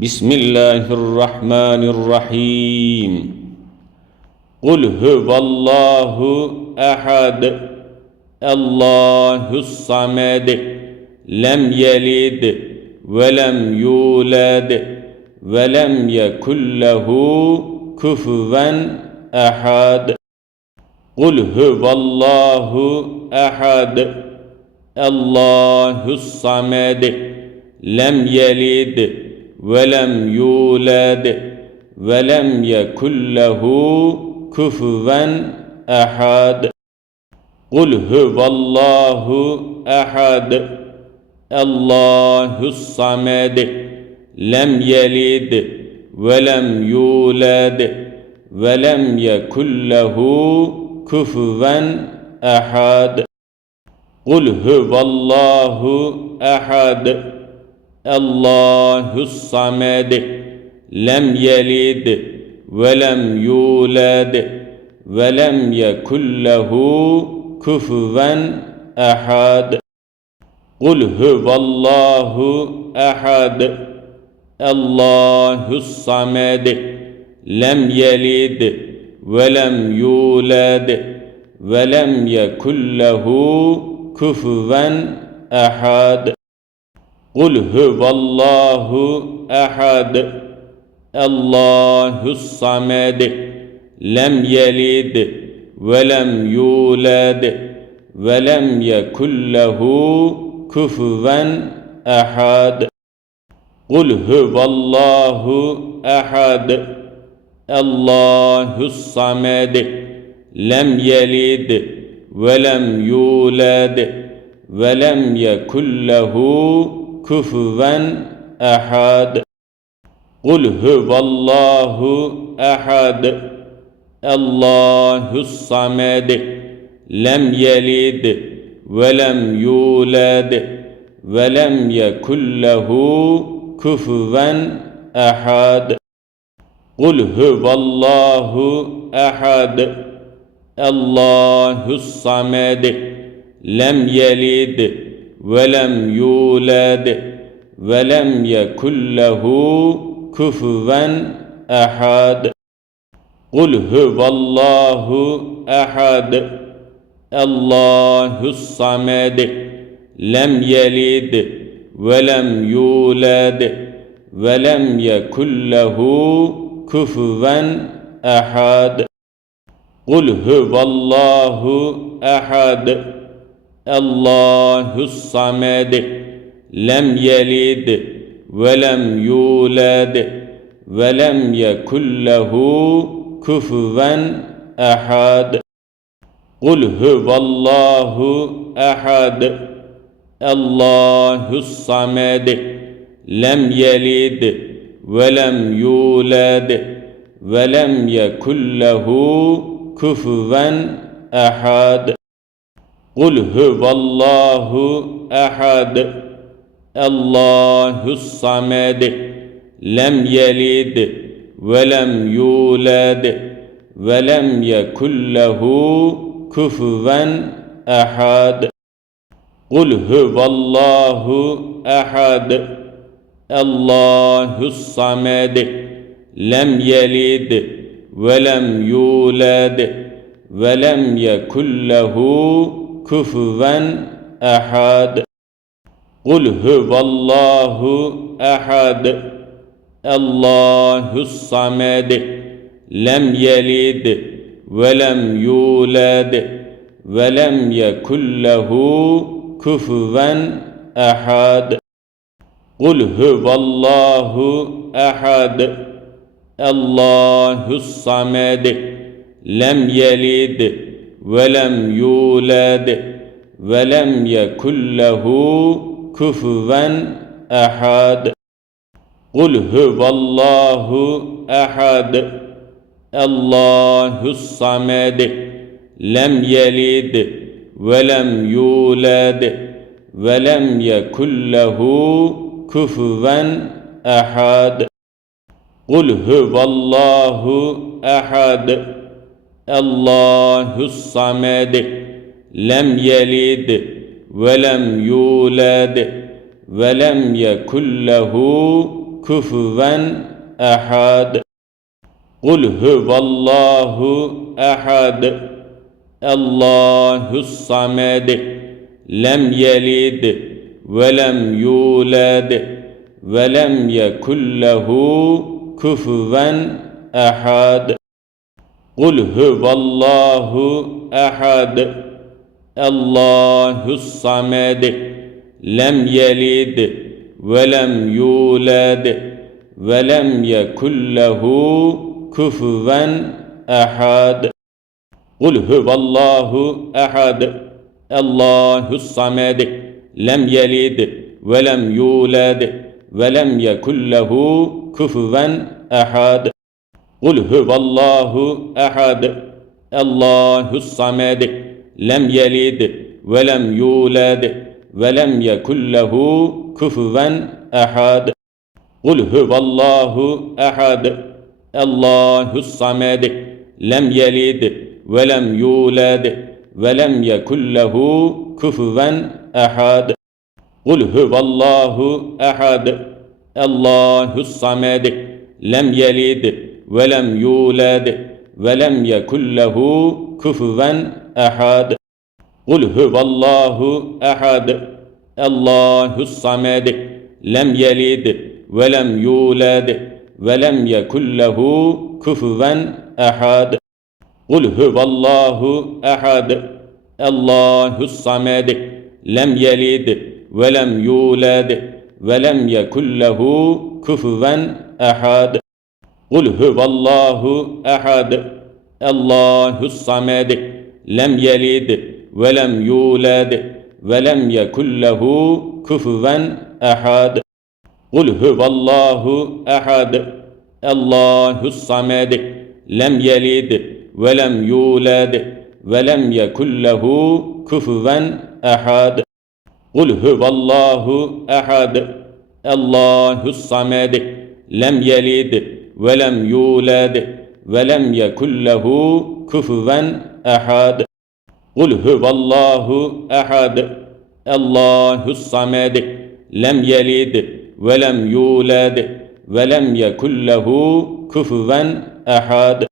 بسم الله الرحمن الرحيم. قل هو الله أحد الله الصمد لم يلد ولم يولد ولم يكن له كفوا أحد. قل هو الله أحد الله الصمد لم يلد ولم يولد ولم يكن له كفوا أحد. قل هو الله أحد الله الصمد لم يلد ولم يولد ولم يكن له كفوا أحد. قل هو الله أحد الله الصمد لم يلد ولم يولد ولم يكن له كفوا أحد. قل هو الله أحد الله الصمد لم يلد ولم يولد ولم يكن له كفوا أحد. قل هو الله أحد الله الصمد لم يلد ولم يولد ولم يكن له كفوا أحد. قل هو الله أحد الله الصمد لم يلد ولم يولد ولم يكن له كفوا أحد. قل هو الله أحد الله الصمد لم يلد ولم يولد ولم يكن له كفوا أحد. قل هو الله أحد الله الصمد لم يلد ولم يولد ولم يكن له كفوا أحد. قل هو الله أحد الله الصمد لم يلد ولم يولد ولم يكن له كفوا أحد. قل هو الله أحد الله الصمد لم يلد ولم يولد ولم يكن له كفوا أحد. قل هو الله أحد الله الصمد لم يلد ولم يولد ولم يكن له كفوا أحد. قل هو الله أحد الله الصمد لم يلد ولم يولد ولم يكن له كفوا أحد. قل هو الله أحد الله الصمد لم يلد ولم يولد ولم يكن له كفوا أحد. قل هو الله أحد الله الصمد لم يلد ولم يولد ولم يكن له كفوا أحد. قل هو الله أحد الله الصمد لم يلد ولم يولد ولم يكن له كفوا أحد. قل هو الله أحد الله الصمد لم يلد ولم يولد ولم يكن له كفوا أحد. قل هو الله أحد الله الصمد لم يلد ولم يولد ولم يكن له كفوا أحد قل هو الله أحد الله الصمد لم يلد ولم يولد ولم يكن له كفوا أحد قل هو الله أحد الله الصمد لم يلد ولم يولد ولم يكن له كفوا أحد قل هو الله أحد الله الصمد لم يلد ولم يولد ولم يكن له كفوا أحد قل هو الله أحد الله الصمد لم يلد ولم يولد ولم يكن له كفوا أحد قل هو الله أحد الله الصمد لم يلد ولم يولد ولم يكن له كفوا أحد قل هو الله أحد الله الصمد لم يلد ولم يولد ولم يكن له كفوا أحد قل هو الله أحد الله الصمد لم يلد ولم يولد ولم يكن له كفوا أحد قل هو الله أحد الله الصمد لم يلد ولم يولد ولم يكن له كفوا أحد قل هو الله أحد الله الصمد لم يلد ولم يولد ولم يكن له كفوا أحد قل هو الله أحد الله الصمد لم يلد ولم يولد ولم يكن له كفوا أحد قل هو الله أحد الله الصمد لم يلد ولم يولد ولم يكن له كفوا أحد قل هو الله أحد الله الصمد لم يلد ولم يولد ولم يكن له كفوا أحد